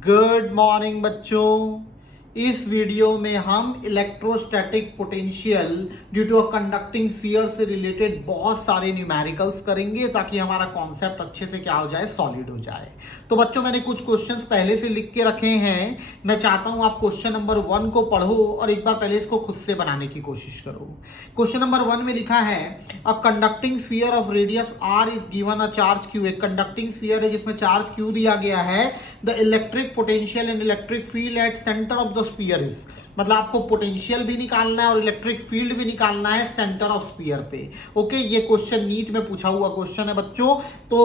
Good morning बच्चों। इस video में हम electrostatic potential due to a conducting sphere से रिलेटेड बहुत सारे न्यूमेरिकल्स करेंगे ताकि हमारा कॉन्सेप्ट अच्छे से क्या हो जाए, सॉलिड हो जाए। तो बच्चों मैंने कुछ क्वेश्चंस पहले से लिख के रखे हैं। मैं चाहता हूं आप क्वेश्चन नंबर 1 को पढ़ो और एक बार पहले इसको खुद से बनाने की कोशिश करो। क्वेश्चन नंबर 1 में लिखा है अ conducting sphere of radius r is given a charge q। एक कंडक्टिंग स्फीयर है जिसमें चार्ज q दिया गया है। The electric potential and electric field at centre of the sphere is, मतलब आपको पोटेंशियल भी निकालना है और इलेक्ट्रिक फील्ड भी निकालना है सेंटर ऑफ स्फीयर पे। ओके, ये क्वेश्चन नीट में पूछा हुआ क्वेश्चन है बच्चों। तो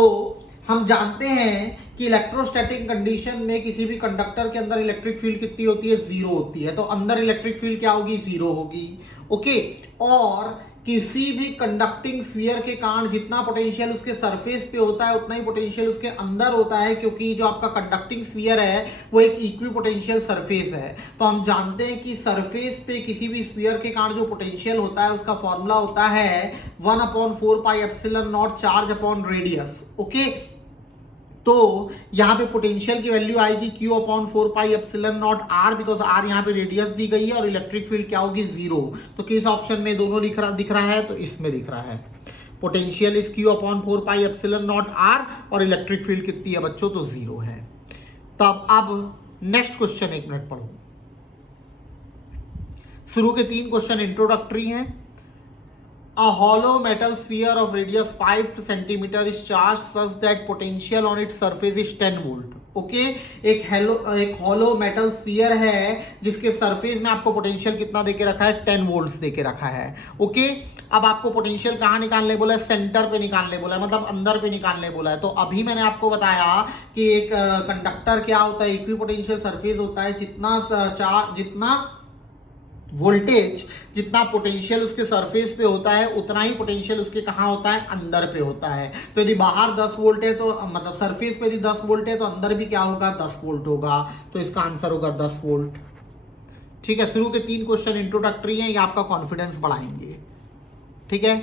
हम जानते हैं कि इलेक्ट्रोस्टैटिक कंडीशन में किसी भी कंडक्टर के अंदर इलेक्ट्रिक फील्ड कितनी होती है, जीरो होती है। तो अंदर इलेक्ट्रिक फील्ड क्या होगी, जीरो होगी। ओके, और किसी भी कंडक्टिंग स्फीयर के कारण जितना पोटेंशियल उसके सरफेस पे होता है उतना ही पोटेंशियल उसके अंदर होता है, क्योंकि जो आपका कंडक्टिंग स्फीयर है वो एक इक्वी पोटेंशियल सरफेस है। तो हम जानते हैं कि सरफेस पे किसी भी स्फीयर के कारण जो पोटेंशियल होता है उसका फॉर्मूला होता है 1/4 pi epsilon not charge upon radius. Okay, तो यहां पे पोटेंशियल की वैल्यू आएगी Q/4 pi epsilon not R, because R यहां पे रेडियस दी गई है और इलेक्ट्रिक फील्ड क्या होगी, जीरो। तो किस ऑप्शन में दोनों दिख रहा है, तो इसमें दिख रहा है potential is Q/4 pi epsilon not R और इलेक्ट्रिक फील्ड कितनी है बच्चों, तो जीरो है। तब अब नेक्स्ट क्वेश्चन, एक मिनट पढ़ो। शुरू के 3 क्वेश्चन इंट्रोडक्टरी हैं। A hollow metal sphere of radius 5 centimeter is charged such that potential on its surface is 10 volt. Okay, एक हॉलो मेटल स्फीयर है जिसके सरफेस में आपको पोटेंशियल कितना देके रखा है, 10 वोल्ट्स देके रखा है। ओके, अब आपको पोटेंशियल कहाँ निकालने बोला है, सेंटर पे निकालने बोला है, मतलब अंदर पे निकालने बोला है। तो अभी मैंने आपको बताया कि एक कंडक्टर क्या होता है, इक्वी पोटेंशियल सरफेस होता है। जितना वोल्टेज, जितना पोटेंशियल उसके सरफेस पे होता है उतना ही पोटेंशियल उसके कहाँ होता है, अंदर पे होता है। तो यदि बाहर 10 वोल्ट है तो मतलब सरफेस पे यदि 10 वोल्ट है तो अंदर भी क्या होगा, 10 वोल्ट होगा। तो इसका आंसर होगा 10 वोल्ट। ठीक है, शुरू के 3 क्वेश्चन इंट्रोडक्टरी हैं, ये आपका कॉन्फिडेंस बढ़ाएंगे। ठीक है,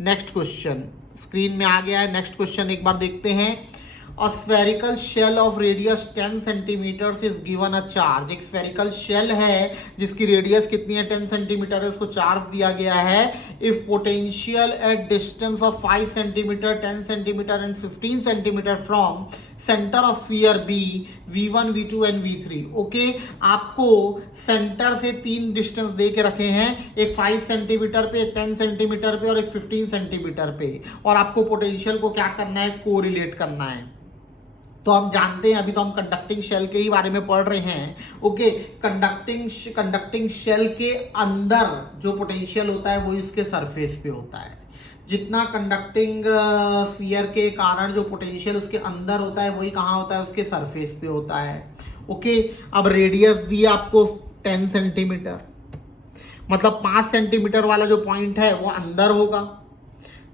नेक्स्ट क्वेश्चन स्क्रीन में आ गया है। नेक्स्ट क्वेश्चन एक बार देखते हैं। A spherical shell of radius 10 centimeters is given a charge। एक spherical shell है जिसकी रेडियस कितनी है, 10 सेंटीमीटर है, उसको चार्ज दिया गया है। If potential at distance of 5 centimeter, 10 centimeter and 15 centimeter from center of sphere B, V1, V2 and V3। Okay, आपको सेंटर से 3 डिस्टेंस दे के रखे हैं, एक 5 सेंटीमीटर पे, एक 10 सेंटीमीटर पे और एक 15 सेंटीमीटर पे, और आपको पोटेंशियल को क्या करना है, कोरिलेट करना है। तो हम जानते हैं, अभी तो हम कंडक्टिंग शेल के ही बारे में पढ़ रहे हैं। ओके, कंडक्टिंग शेल के अंदर जो पोटेंशियल होता है वो इसके सरफेस पे होता है। जितना कंडक्टिंग स्फीयर के कारण जो पोटेंशियल उसके अंदर होता है वही कहाँ होता है, उसके सरफेस पे होता है। ओके, अब रेडियस दी आपको 10 सेंटीमीटर, मतलब 5 सेंटीमीटर वाला जो पॉइंट है वो अंदर होगा,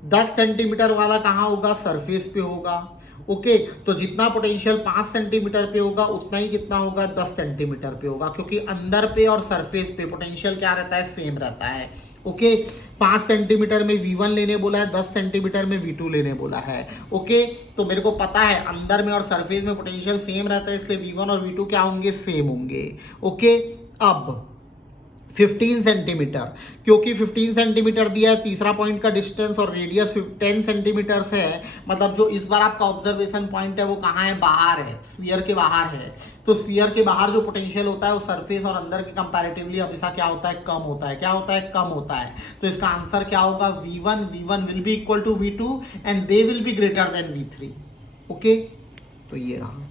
10 सेंटीमीटर वाला कहाँ होगा, सरफेस पे होगा। ओके, तो जितना पोटेंशियल 5 सेंटीमीटर पे होगा उतना ही कितना होगा, 10 सेंटीमीटर पे होगा, क्योंकि अंदर पे और सरफेस पे पोटेंशियल क्या रहता है, सेम रहता है। ओके, 5 सेंटीमीटर में V1 लेने बोला है, 10 सेंटीमीटर में V2 लेने बोला है। ओके, तो मेरे को पता है अंदर में और सरफेस में पोटेंशियल सेम रहता है, इसलिए V1 और V2 क्या होंगे, सेम होंगे। ओके, अब 15 सेंटीमीटर, क्योंकि 15 सेंटीमीटर दिया है तीसरा पॉइंट का डिस्टेंस और रेडियस 10 सेंटीमीटर से है, मतलब जो इस बार आपका ऑब्जर्वेशन पॉइंट है वो कहाँ है, बाहर है, स्फीयर के बाहर है। तो स्फीयर के बाहर जो पोटेंशियल होता है वो सरफेस और अंदर के कंपैरेटिवली हमेशा क्या होता है, कम होता है। क्या होता है, कम होता है। तो इसका आंसर क्या होगा, V1 will be equal to V2 and they will be greater than V3। Okay, तो ये रहा।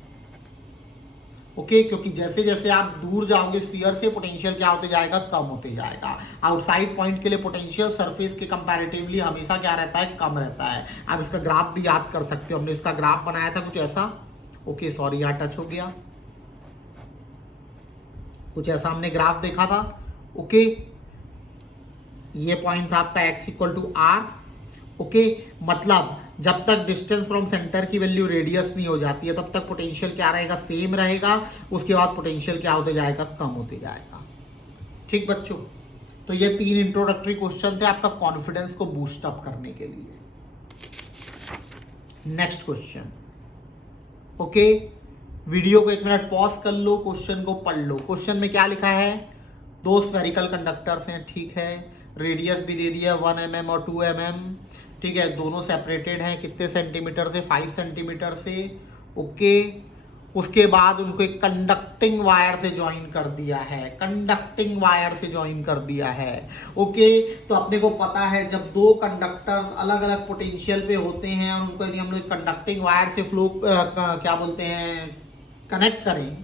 ओके, क्योंकि जैसे जैसे आप दूर जाओगे स्फीयर से पोटेंशियल क्या होते जाएगा, कम होते जाएगा। आउटसाइड पॉइंट के लिए पोटेंशियल सरफेस के कंपैरेटिवली हमेशा क्या रहता है, कम रहता है। आप इसका ग्राफ भी याद कर सकते हो, हमने इसका ग्राफ बनाया था कुछ ऐसा। ओके, सॉरी यहाँ टच हो गया, कुछ ऐसा हमने ग्राफ देखा था। ओके, ये पॉइंट था आपका x equal to R। Okay, मतलब जब तक डिस्टेंस फ्रॉम सेंटर की वैल्यू रेडियस नहीं हो जाती है तब तक पोटेंशियल क्या रहेगा, सेम रहेगा। उसके बाद पोटेंशियल क्या होते जाएगा, कम होते जाएगा। ठीक बच्चों, तो ये 3 इंट्रोडक्टरी क्वेश्चन थे आपका कॉन्फिडेंस को बूस्ट अप करने के लिए। Next question. ओके, वीडियो को 1 मिनट पॉज कर लो, क्वेश्चन को पढ़ लो। क्वेश्चन में क्या लिखा है, 2 स्फेरिकल कंडक्टर्स हैं, ठीक है, रेडियस भी दे दिया 1 mm और 2 mm, ठीक है, दोनों सेपरेटेड हैं कितने सेंटीमीटर से, 5 सेंटीमीटर से, ओके। उसके बाद उनको एक कंडक्टिंग वायर से ज्वाइन कर दिया है, कंडक्टिंग वायर से ज्वाइन कर दिया है, ओके। तो अपने को पता है जब 2 कंडक्टर्स अलग अलग पोटेंशियल पे होते हैं और उनको यदि हम लोग कंडक्टिंग वायर से फ्लो क्या बोलते हैं कनेक्ट करें,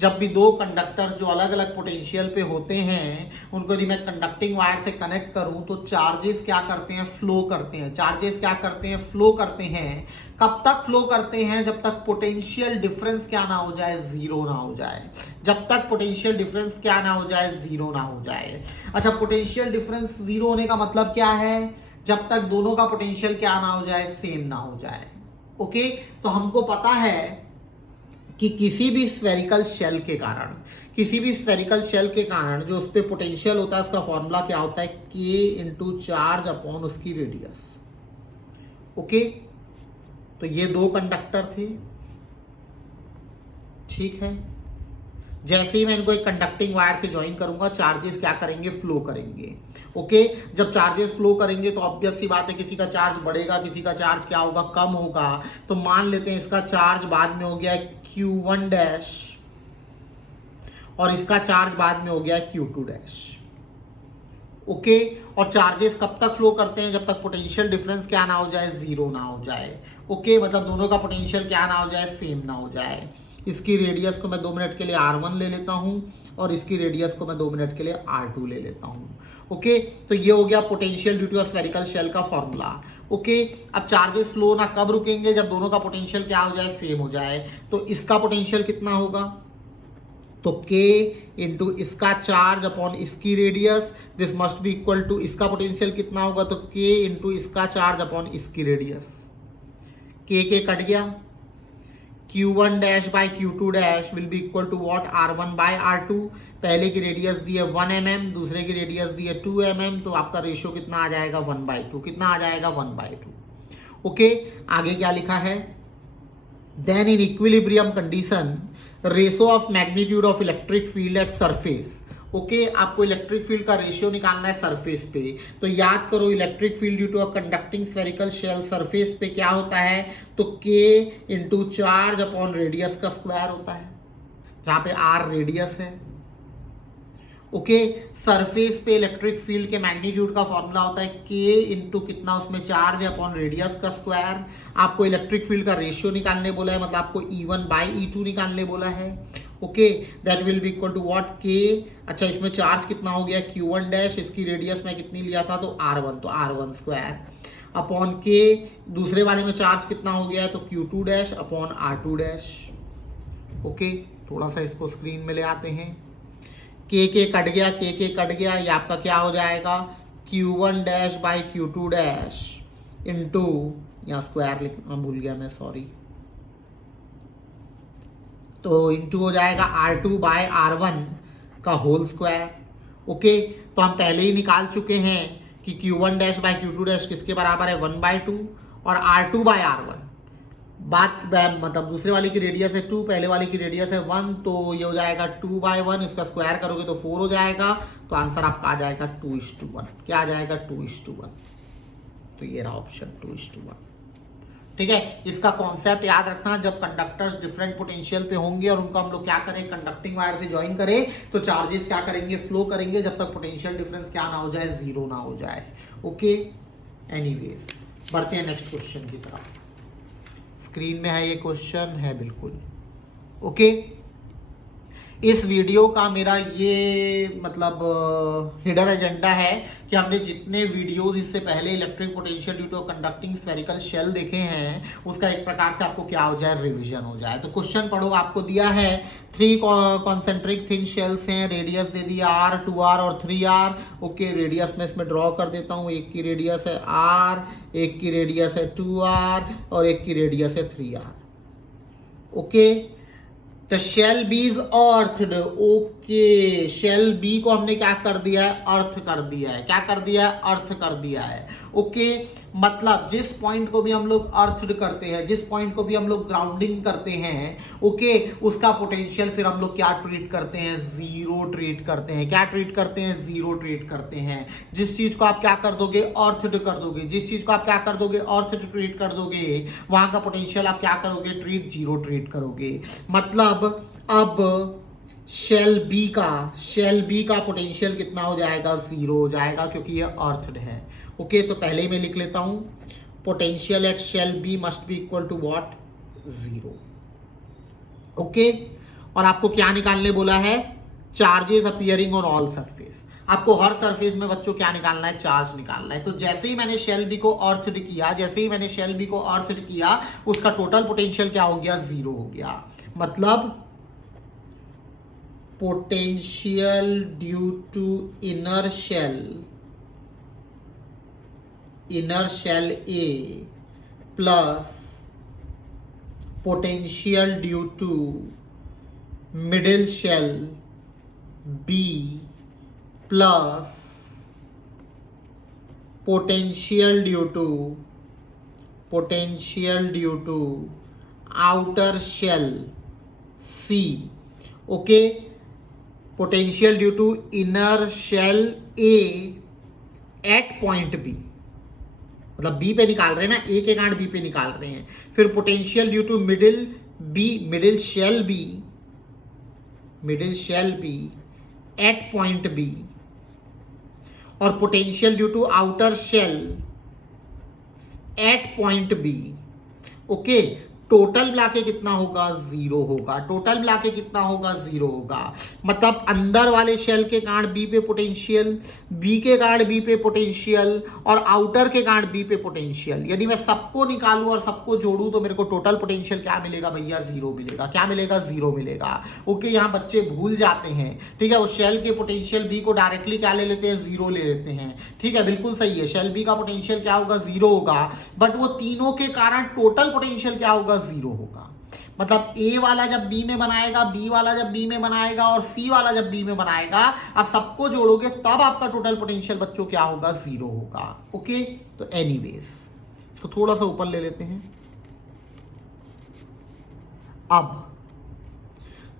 जब भी 2 कंडक्टर्स जो अलग अलग पोटेंशियल पे होते हैं उनको यदि मैं कंडक्टिंग वायर से कनेक्ट करूं तो चार्जेस क्या करते हैं, फ्लो करते हैं। चार्जेस क्या करते हैं, फ्लो करते हैं। कब तक फ्लो करते हैं, जब तक पोटेंशियल डिफरेंस क्या ना हो जाए, जीरो ना हो जाए। जब तक पोटेंशियल डिफरेंस क्या ना हो जाए, जीरो ना हो जाए। अच्छा, पोटेंशियल डिफरेंस जीरो होने का मतलब क्या है, जब तक दोनों का पोटेंशियल क्या ना हो जाए, सेम ना हो जाए, ओके। तो हमको पता है कि किसी भी स्फेरिकल शेल के कारण, किसी भी स्फेरिकल शेल के कारण जो उस पर पोटेंशियल होता है उसका फॉर्मूला क्या होता है, के इंटू चार्ज अपॉन उसकी रेडियस, ओके। तो ये 2 कंडक्टर थे, ठीक है। जैसे ही मैं इनको एक कंडक्टिंग वायर से ज्वाइन करूंगा, चार्जेस क्या करेंगे, फ्लो करेंगे, ओके। जब चार्जेस फ्लो करेंगे तो ऑब्वियस सी बात है किसी का चार्ज बढ़ेगा, किसी का चार्ज क्या होगा, कम होगा। तो मान लेते हैं इसका चार्ज बाद में हो गया Q1 डैश और इसका चार्ज बाद में हो गया Q2 डैश, ओके। और चार्जेस कब तक फ्लो करते हैं, जब तक पोटेंशियल डिफरेंस क्या ना हो जाए, जीरो ना हो जाए, ओके। मतलब दोनों का पोटेंशियल क्या ना हो जाए, सेम ना हो जाए। इसकी रेडियस को मैं 2 मिनट के लिए R1 ले लेता हूं और इसकी रेडियस को मैं 2 मिनट के लिए R2 ले लेता हूं, ओके। तो ये हो गया potential due to spherical shell का फॉर्मूला, ओके। अब चार्जेस फ्लो ना कब रुकेंगे, जब दोनों का पोटेंशियल क्या हो जाए, सेम हो जाए। तो इसका पोटेंशियल कितना होगा, तो K इंटू इसका चार्ज अपॉन इसकी radius, this must be equal to इसका पोटेंशियल कितना होगा, तो K इंटू इसका चार्ज अपॉन इसकी रेडियस। K कट गया, Q1 dash by Q2 dash will be equal to what, R1 by R2। पहले की रेडियस दी है 1 mm, दूसरे की रेडियस दी है 2 mm, तो आपका रेशियो कितना आ जाएगा, 1/2। कितना आ जाएगा, 1/2, ओके। आगे क्या लिखा है, then in equilibrium condition ratio of magnitude of electric field at surface, okay. आपको इलेक्ट्रिक फील्ड का रेशियो निकालना है सरफेस पे। तो याद करो electric field due to a conducting spherical shell surface पे क्या होता है, तो K into charge upon radius का स्क्वायर होता है, जहां पे R रेडियस है, ओके। सरफेस पे इलेक्ट्रिक फील्ड के मैग्नीट्यूड का फॉर्मूला होता है K इंटू कितना उसमें चार्ज है अपॉन रेडियस का स्क्वायर। आपको इलेक्ट्रिक फील्ड का रेशियो निकालने बोला है, मतलब आपको E1 बाई E2 निकालने बोला है, okay. That will be equal to what, K। अच्छा, इसमें चार्ज कितना हो गया, Q1 डैश, इसकी रेडियस में कितनी लिया था, तो R1, तो R1 स्क्वायर अपॉन K। दूसरे वाले में चार्ज कितना हो गया है, तो Q2 dash upon R2 dash, okay. थोड़ा सा इसको स्क्रीन में ले आते हैं, K कट गया, K कट गया, ये आपका क्या हो जाएगा, Q1 dash by Q2 dash into, यहाँ स्क्वायर लिखना भूल गया मैं, सॉरी, तो इंटू हो जाएगा R2 बाय R1 का होल स्क्वायर, ओके। तो हम पहले ही निकाल चुके हैं कि Q1 dash by Q2 dash किसके बराबर है, 1/2, और R2 बाय R1 बात मतलब दूसरे वाले की रेडियस है 2, पहले वाले की रेडियस है 1, तो ये हो जाएगा 2/1, इसका स्क्वायर करोगे तो 4 हो जाएगा। तो आंसर आपका आ जाएगा 2:1। क्या आ जाएगा, 2:1। तो ये रहा ऑप्शन 2:1, ठीक है। इसका कॉन्सेप्ट याद रखना, जब कंडक्टर्स डिफरेंट पोटेंशियल पे होंगे और उनको हम लोग क्या करें, कंडक्टिंग वायर से ज्वाइन करें, तो चार्जेस क्या करेंगे, फ्लो करेंगे, जब तक पोटेंशियल डिफरेंस क्या ना हो जाए, जीरो ना हो जाए, ओके। एनीवेज, बढ़ते हैं नेक्स्ट क्वेश्चन की तरफ। स्क्रीन में है ये क्वेश्चन है, बिल्कुल, ओके। इस वीडियो का मेरा ये मतलब हिडन एजेंडा है कि हमने जितने वीडियोस इससे पहले electric potential due to conducting spherical shell देखे हैं उसका एक प्रकार से आपको क्या हो जाए, रिवीजन हो जाए। तो क्वेश्चन पढ़ो, आपको दिया है 3 कॉन्सेंट्रिक थिन शेल्स हैं, रेडियस दे दिया R, 2R और 3R, ओके। रेडियस में इसमें ड्रॉ कर देता हूँ, एक की रेडियस है R, एक की रेडियस है 2R और एक की रेडियस है 3R, okay. The shell B is earthed, okay, shell B को हमने क्या कर दिया है, अर्थ कर दिया है, क्या कर दिया है, अर्थ कर दिया है, ओके। मतलब जिस पॉइंट को भी हम लोग अर्थड करते हैं, जिस पॉइंट को भी हम लोग ग्राउंडिंग करते हैं, ओके, उसका पोटेंशियल फिर हम लोग क्या ट्रीट करते हैं, जीरो ट्रीट करते हैं। क्या ट्रीट करते हैं, जीरो ट्रीट करते हैं। जिस चीज को आप क्या कर दोगे, अर्थड कर दोगे, जिस चीज को आप क्या कर दोगे, अर्थड ट्रीट कर दोगे, वहां का पोटेंशियल आप क्या करोगे, ट्रीट, जीरो ट्रीट करोगे। मतलब अब शेल बी का पोटेंशियल कितना हो जाएगा, जीरो हो जाएगा, क्योंकि ये अर्थड है, ओके। तो पहले ही मैं लिख लेता हूं, potential at shell be must be equal to what, zero, okay. और आपको क्या निकालने बोला है, charges appearing on all surface. आपको हर सरफेस में बच्चों क्या निकालना है, चार्ज निकालना है। तो जैसे ही मैंने शेल बी को अर्थड किया, जैसे ही मैंने शेल बी को अर्थड किया, उसका टोटल पोटेंशियल क्या हो गया, जीरो हो गया। मतलब potential due to inner shell A plus potential due to middle shell B plus potential due to outer shell C, okay, potential due to inner shell A at point B, मतलब B पे निकाल रहे हैं ना, ए के गांठ B पे निकाल रहे हैं। फिर potential due to middle shell B at point B, और potential due to outer shell at point B, okay. Total मिला के कितना होगा, जीरो होगा। टोटल मिला के कितना होगा, जीरो होगा। मतलब अंदर वाले शेल के गांठ बी पे पोटेंशियल, बी के गांठ बी पे पोटेंशियल, और आउटर के गांठ बी पे पोटेंशियल। यदि मैं सबको निकालूं और सबको जोड़ूं तो मेरे को टोटल पोटेंशियल क्या मिलेगा भैया, जीरो मिलेगा। क्या मिलेगा, जीरो मिलेगा, ओके। यहाँ बच्चे भूल जाते हैं, ठीक है, वो शेल के पोटेंशियल बी को डायरेक्टली क्या ले लेते हैं, जीरो ले लेते हैं, ठीक है, बिल्कुल सही है। शेल बी का पोटेंशियल क्या होगा, जीरो होगा, बट वो तीनों के कारण टोटल पोटेंशियल क्या होगा, जीरो होगा। मतलब ए वाला जब बी में बनाएगा, बी वाला जब बी में बनाएगा, और सी वाला जब बी में बनाएगा, आप सबको जोड़ोगे तब आपका टोटल पोटेंशियल बच्चों क्या होगा, जीरो होगा, ओके। तो एनीवेज, तो थोड़ा सा ऊपर ले लेते हैं। अब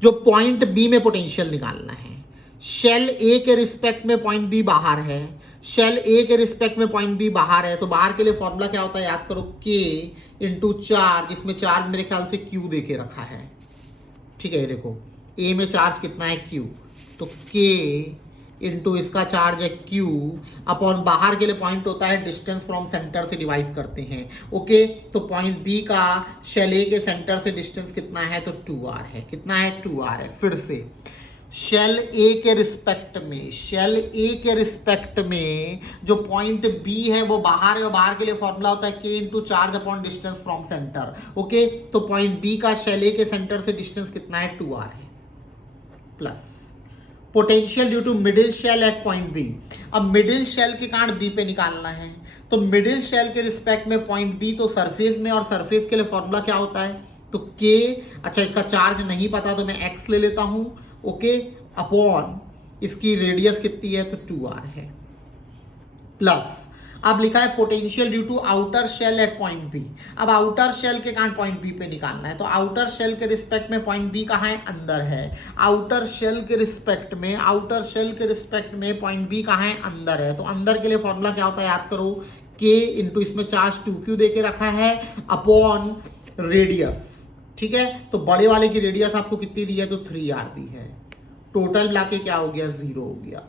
जो पॉइंट बी में पोटेंशियल निकालना है, शेल ए के रिस्पेक्ट में पॉइंट बी बाहर है, शेल ए के रिस्पेक्ट में पॉइंट बी बाहर है, तो बाहर के लिए फॉर्मूला क्या होता है, याद करो, के इंटू चार्ज, इसमें चार्ज मेरे ख्याल से क्यू दे के रखा है, ठीक है। ये देखो ए में चार्ज कितना है, क्यू, तो के इंटू इसका चार्ज है क्यू अपॉन बाहर के लिए पॉइंट होता है डिस्टेंस फ्रॉम सेंटर से डिवाइड करते हैं, ओके। तो पॉइंट बी का शेल ए के सेंटर से डिस्टेंस कितना है, तो 2r है। कितना है, 2r है। फिर से शेल ए के रिस्पेक्ट में जो पॉइंट बी है वो बाहर है, और बाहर के लिए फॉर्मूला होता है K into charge upon distance from centre, okay. तो पॉइंट बी का शेल ए के सेंटर से डिस्टेंस कितना है, 2r है, plus potential due to middle shell at point B. अब मिडिल शेल के कारण बी पे निकालना है, तो मिडिल शेल के रिस्पेक्ट में पॉइंट बी तो सरफेस में, और सरफेस के लिए फॉर्मूला क्या होता है, तो के, अच्छा इसका चार्ज नहीं पता तो मैं एक्स ले लेता हूं, ओके, अपॉन इसकी रेडियस कितनी है, तो 2r है, प्लस अब लिखा है potential due to outer shell at point B. अब आउटर शेल के कारण पॉइंट बी पे निकालना है, तो आउटर शेल के रिस्पेक्ट में पॉइंट बी कहाँ है, अंदर है। आउटर शेल के रिस्पेक्ट में पॉइंट बी कहाँ है, अंदर है। तो अंदर के लिए फॉर्मूला क्या होता है, याद करो, के इंटू इसमें चार्ज 2q दे के रखा है अपॉन रेडियस, ठीक है। तो बड़े वाले की रेडियस आपको कितनी दी है, तो 3r दी है। टोटल मिला के क्या हो गया, 0 हो गया,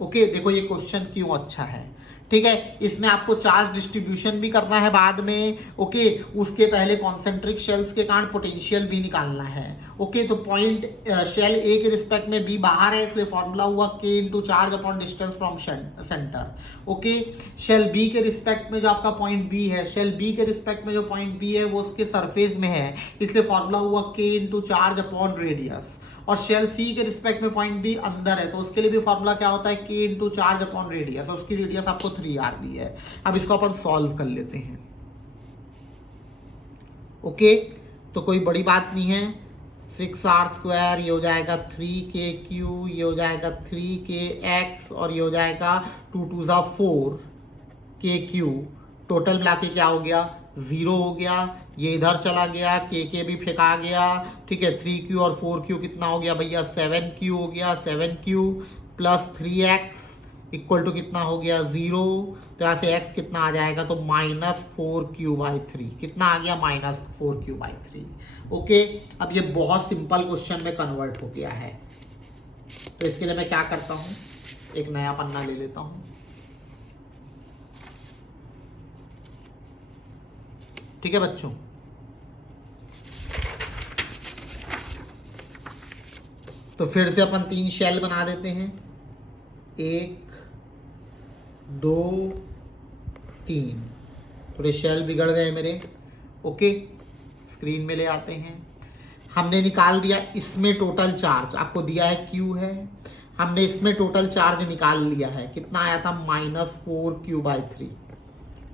ओके। देखो ये क्वेश्चन क्यों अच्छा है, ठीक है। इसमें आपको चार्ज डिस्ट्रीब्यूशन भी करना है बाद में, ओके। उसके पहले कॉन्सेंट्रिक शेल्स के कारण पोटेंशियल भी निकालना है, ओके। तो पॉइंट शेल ए के रिस्पेक्ट में बी बाहर है, इसलिए फॉर्मूला हुआ के into charge upon distance from centre, okay. Shell B के रिस्पेक्ट में जो आपका पॉइंट बी है, शेल बी के रिस्पेक्ट में जो पॉइंट बी है वो उसके सरफेस में है, इसलिए फॉर्मूला हुआ के इंटू चार्ज अपॉन रेडियस। और शेल सी के रिस्पेक्ट में पॉइंट बी अंदर है, तो उसके लिए भी फॉर्मूला क्या होता है, K into charge upon radius, और उसकी रेडियस आपको 3r दी है। अब इसको अपन सॉल्व कर लेते हैं, ओके। तो कोई बड़ी बात नहीं है, 6r², ये हो जाएगा 3kq, ये हो जाएगा 3kx और ये हो जाएगा 2 2 4kq। टोटल मिला के क्या हो गया, 0 हो गया। ये इधर चला गया, के भी फेंका गया, ठीक है। 3q और 4q कितना हो गया भैया, 7q हो गया। 7q plus 3x equal to कितना हो गया, 0। तो यहाँ से x कितना आ जाएगा, तो -4q/3। कितना आ गया, -4q/3। ओके, अब ये बहुत सिंपल क्वेश्चन में कन्वर्ट हो गया है। तो इसके लिए मैं क्या करता हूँ, एक नया पन्ना ले लेता हूँ। ठीक है बच्चों, तो फिर से अपन 3 शेल बना देते हैं, 1 2 3। थोड़े शेल बिगड़ गए मेरे। ओके, स्क्रीन में ले आते हैं। हमने निकाल दिया इसमें टोटल चार्ज, आपको दिया है Q है, हमने इसमें टोटल चार्ज निकाल लिया है। कितना आया था, -4q/3।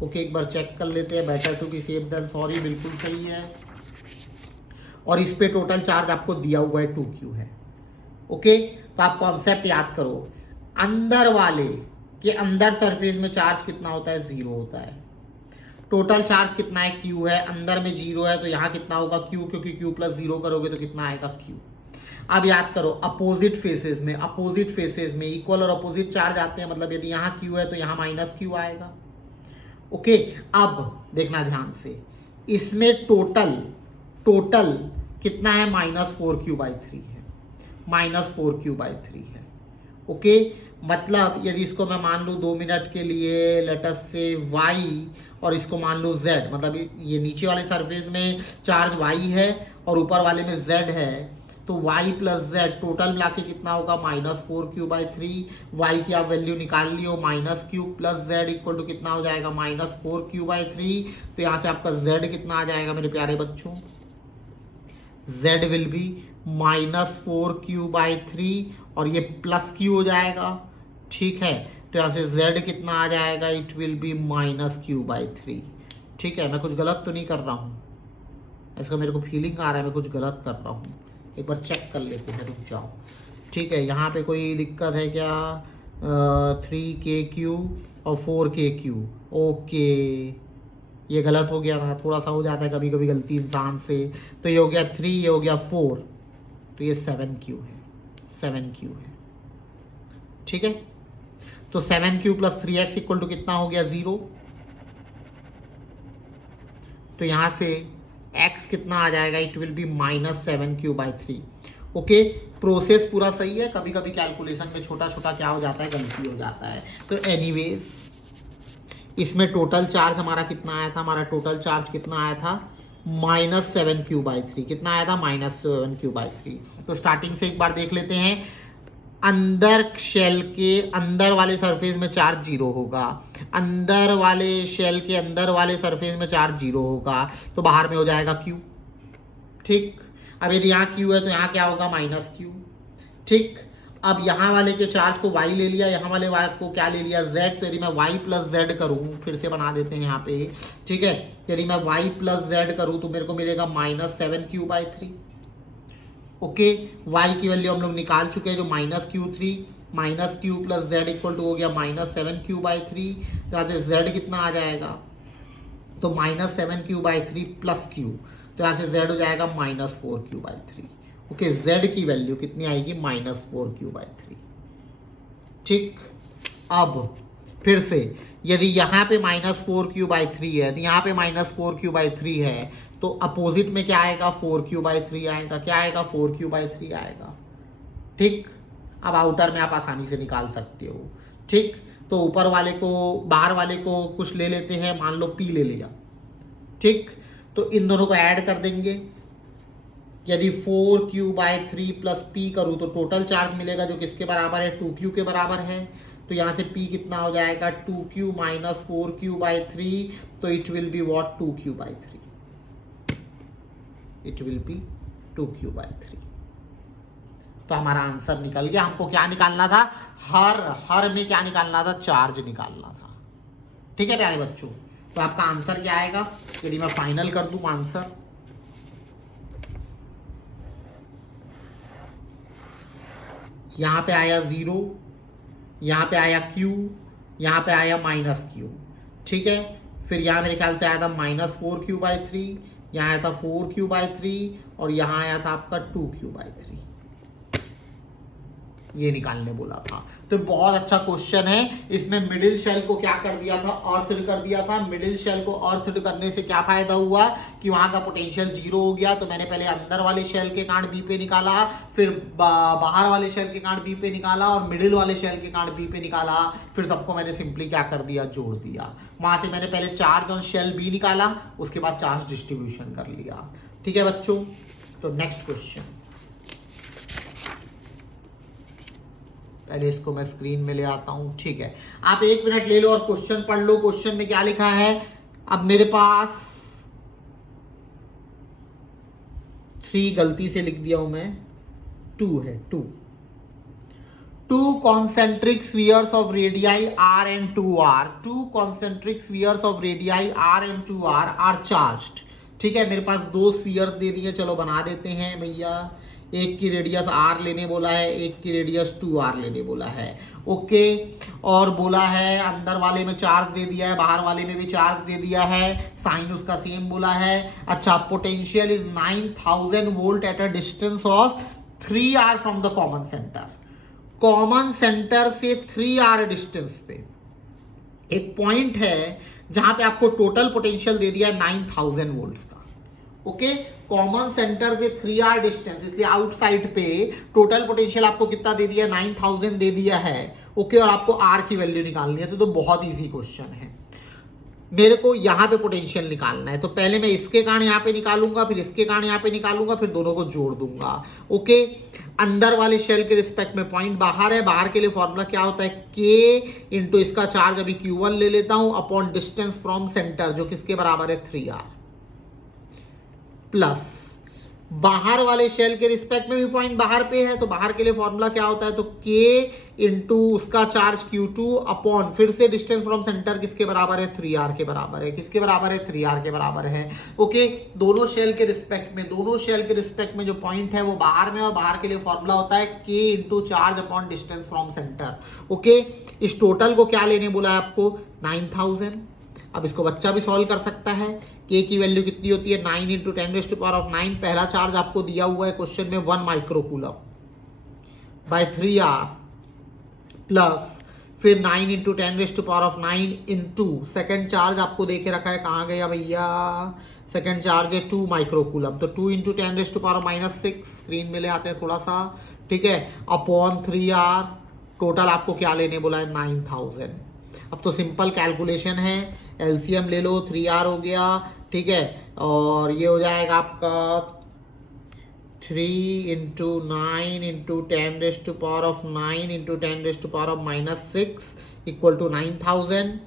ओके, एक बार चेक कर लेते हैं। Better to be safe than sorry, बिल्कुल सही है। और इस पे टोटल चार्ज आपको दिया हुआ है 2q है। ओके, तो आप कॉन्सेप्ट याद करो, अंदर वाले के अंदर सरफेस में चार्ज कितना होता है, 0 होता है। टोटल चार्ज कितना है, q है, अंदर में 0 है, तो यहाँ कितना होगा q, क्योंकि q प्लस 0 करोगे तो कितना आएगा q। अब याद करो, अपोजिट फेसेस में इक्वल और अपोजिट चार्ज आते हैं, मतलब यदि यहाँ q है तो यहाँ -q आएगा। ओके, अब देखना ध्यान से, इसमें टोटल कितना है, -4q/3 है, -4q/3 है। ओके, मतलब यदि इसको मैं मान लूँ 2 मिनट के लिए लेटस से y और इसको मान लूँ z, मतलब ये नीचे वाले सरफेस में चार्ज y है और ऊपर वाले में z है, तो y प्लस z टोटल मिला के कितना होगा, -4q/3। y की आप वैल्यू निकाल लियो, -q plus z equal to कितना हो जाएगा, -4q/3। तो यहाँ से आपका z कितना आ जाएगा मेरे प्यारे बच्चों, z विल बी -4q/3 और ये प्लस q हो जाएगा। ठीक है, तो यहाँ से z कितना आ जाएगा, इट विल बी -q/3। ठीक है, मैं कुछ गलत तो नहीं कर रहा हूँ, इसका मेरे को फीलिंग आ रहा है मैं कुछ गलत कर रहा हूँ। एक बार चेक कर लेते हैं, रुक जाओ। ठीक है, यहाँ पे कोई दिक्कत है क्या, 3kq और 4kq। ओके, ये गलत हो गया ना, थोड़ा सा हो जाता है कभी कभी गलती इंसान से। तो ये हो गया 3, ये हो गया 4, तो ये 7q है, 7q है। ठीक है, तो 7q plus 3x equal to कितना हो गया, 0। तो यहाँ से x कितना आ जाएगा, it will be -7q/3। Okay, process पूरा सही है, कभी कभी कैलकुलेशन में छोटा छोटा क्या हो जाता है, गलती हो जाता है। तो एनीवेज, इसमें टोटल चार्ज हमारा कितना आया था, हमारा टोटल चार्ज कितना आया था, -7q/3। कितना आया था, -7q/3। तो स्टार्टिंग से एक बार देख लेते हैं। अंदर शेल के अंदर वाले सरफेस में चार्ज 0 होगा, अंदर वाले शेल के अंदर वाले सरफेस में चार्ज 0 होगा, तो बाहर में हो जाएगा q। ठीक, अब यदि यहाँ q है तो यहाँ क्या होगा, -q। ठीक, अब यहाँ वाले के चार्ज को y ले लिया, यहाँ वाले y को क्या ले लिया, z। तो यदि मैं y प्लस z करूँ, फिर से बना देते हैं यहाँ पे। ठीक है, यदि मैं y प्लस z करूँ तो मेरे को मिलेगा -7q/3। ओके, y की वैल्यू हम लोग निकाल चुके हैं, जो -q3, -q plus z equal to हो गया -7q/3। तो यहाँ से z कितना आ जाएगा, तो -7q/3 प्लस q, तो यहाँ से z हो जाएगा -4q/3। ओके, z की वैल्यू कितनी आएगी, -4q/3। ठीक, अब फिर से यदि यहाँ पे -4q/3 है, यदि यहाँ पे -4q/3 है, तो अपोजिट में क्या आएगा, 4q/3 आएगा। क्या आएगा, 4q/3 आएगा। ठीक, अब आउटर में आप आसानी से निकाल सकते हो। ठीक, तो ऊपर वाले को, बाहर वाले को कुछ ले लेते हैं, मान लो p ले लिया। ठीक, तो इन दोनों को ऐड कर देंगे। यदि 4q/3 प्लस p करूँ तो टोटल चार्ज मिलेगा, जो किसके बराबर है, 2q के बराबर है। तो यहाँ से p कितना हो जाएगा, 2q माइनस 4q/3, तो it will be what, 2q/3। It will be 2q/3। तो हमारा आंसर निकल गया। हमको क्या निकालना था, हर में क्या निकालना था, चार्ज निकालना था। ठीक है प्यारे बच्चों, तो आपका आंसर क्या आएगा, यदि मैं फाइनल कर दूं आंसर, यहाँ पे आया 0, यहाँ पे आया Q, यहाँ पे आया -Q, ठीक है। फिर यहाँ मेरे ख्याल से आया था -4Q/3, यहाँ आया था 4Q/3 और यहाँ आया था आपका 2Q/3, ये निकालने बोला था। तो बहुत अच्छा क्वेश्चन है। इसमें मिडिल शेल को क्या कर दिया था, अर्थड कर दिया था। मिडिल शेल को अर्थड करने से क्या फायदा हुआ कि वहां का पोटेंशियल 0 हो गया। तो मैंने पहले अंदर वाले शेल के कारण बी पे निकाला, फिर बाहर वाले शेल के कारण बी पे निकाला और मिडिल वाले शेल के कारण बी पे निकाला। फिर सबको मैंने सिंपली क्या कर दिया, जोड़ दिया। वहां से मैंने पहले चार्ज ऑन शेल बी निकाला, उसके बाद चार्ज डिस्ट्रीब्यूशन कर लिया। ठीक है बच्चों, तो नेक्स्ट क्वेश्चन, पहले इसको मैं स्क्रीन में ले आता हूं। ठीक है, आप 1 मिनट ले लो और क्वेश्चन पढ़ लो। क्वेश्चन में क्या लिखा है, अब मेरे पास 3 गलती से लिख दिया हूं मैं, 2 है। 2 concentric spheres of radii r and 2r, 2 concentric spheres of radii r and 2r are charged। ठीक है, मेरे पास 2 स्फीयर्स दे दिए, चलो बना देते हैं भैया। एक की रेडियस r लेने बोला है, एक की रेडियस 2r लेने बोला है। ओके, और बोला है अंदर वाले में चार्ज दे दिया है, बाहर वाले में भी चार्ज दे दिया है, साइन उसका सेम बोला है। अच्छा, potential is 9000 volt at a distance of 3r from the common centre. Common centre से 3r डिस्टेंस पे एक पॉइंट है जहां पे आपको टोटल पोटेंशियल दे दिया है 9000 वोल्ट्स का। ओके, कॉमन सेंटर से 3r डिस्टेंस, इसलिए आउटसाइड पे टोटल पोटेंशियल आपको कितना दे दिया, 9000 दे दिया है। ओके, और आपको r की वैल्यू निकालनी है। तो बहुत इजी क्वेश्चन है। मेरे को यहाँ पे पोटेंशियल निकालना है, तो पहले मैं इसके कारण यहाँ पे निकालूंगा, फिर इसके कारण यहाँ पे निकालूंगा, फिर दोनों को जोड़ दूंगा। ओके, अंदर वाले शेल के रिस्पेक्ट में पॉइंट बाहर है, बाहर के लिए फॉर्मूला क्या होता है, K इंटू इसका चार्ज अभी Q1 ले लेता हूं अपॉन डिस्टेंस फ्रॉम सेंटर, जो किसके बराबर है 3r, प्लस बाहर वाले शेल के रिस्पेक्ट में भी पॉइंट बाहर पे है, तो बाहर के लिए फॉर्मूला क्या होता है, तो K इंटू उसका चार्ज Q2 अपॉन फिर से डिस्टेंस फ्रॉम सेंटर किसके बराबर है, 3r के बराबर है। किसके बराबर है, 3r के बराबर है। ओके, दोनों शेल के रिस्पेक्ट में जो पॉइंट है वो बाहर में, और बाहर के लिए फॉर्मूला होता है K into charge upon distance from centre. Okay, इस टोटल को क्या लेने बोला है आपको, 9000। अब इसको बच्चा भी सॉल्व कर सकता है। K की वैल्यू कितनी होती है, 9 इंटू 10⁻⁹। पहला चार्ज आपको दिया हुआ है क्वेश्चन में 1 माइक्रोकूलम बाय 3r, प्लस फिर 9 इंटू 10⁻⁹ इंटू सेकेंड चार्ज आपको दे के रखा है, कहाँ गया भैया, सेकेंड चार्ज है 2 माइक्रोकूलम, तो 2 इंटू 10⁻⁻⁶, स्क्रीन में ले आते हैं थोड़ा सा। ठीक है, अपॉन 3r, टोटल आपको क्या लेने बोला है, 9000। अब तो सिंपल कैलकुलेशन है, एलसीएम ले लो, 3r हो गया। ठीक है, और ये हो जाएगा आपका 3 into 9 into 10⁻⁹ into 10⁻⁻⁶ equal to 9000।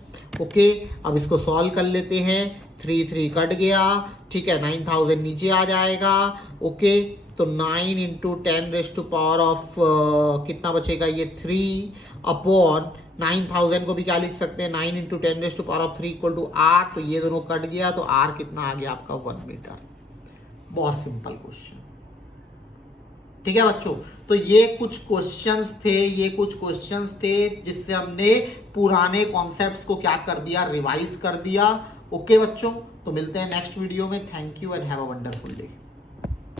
Okay, अब इसको सॉल्व कर लेते हैं। 3 कट गया। ठीक है, 9000 नीचे आ जाएगा। ओके, तो 9 इंटू 10⁻⁻ कितना बचेगा, ये 3 अपॉन 9000 को भी क्या लिख सकते हैं, 9 इंटू 10⁻³ इक्वल टू r। तो ये दोनों कट गया, तो r कितना आ गया आपका, 1 मीटर। बहुत सिंपल क्वेश्चन। ठीक है बच्चों, तो ये कुछ क्वेश्चंस थे जिससे हमने पुराने कॉन्सेप्ट्स को क्या कर दिया, रिवाइज कर दिया। ओके बच्चों, तो मिलते हैं नेक्स्ट वीडियो में। Thank you and have a wonderful day.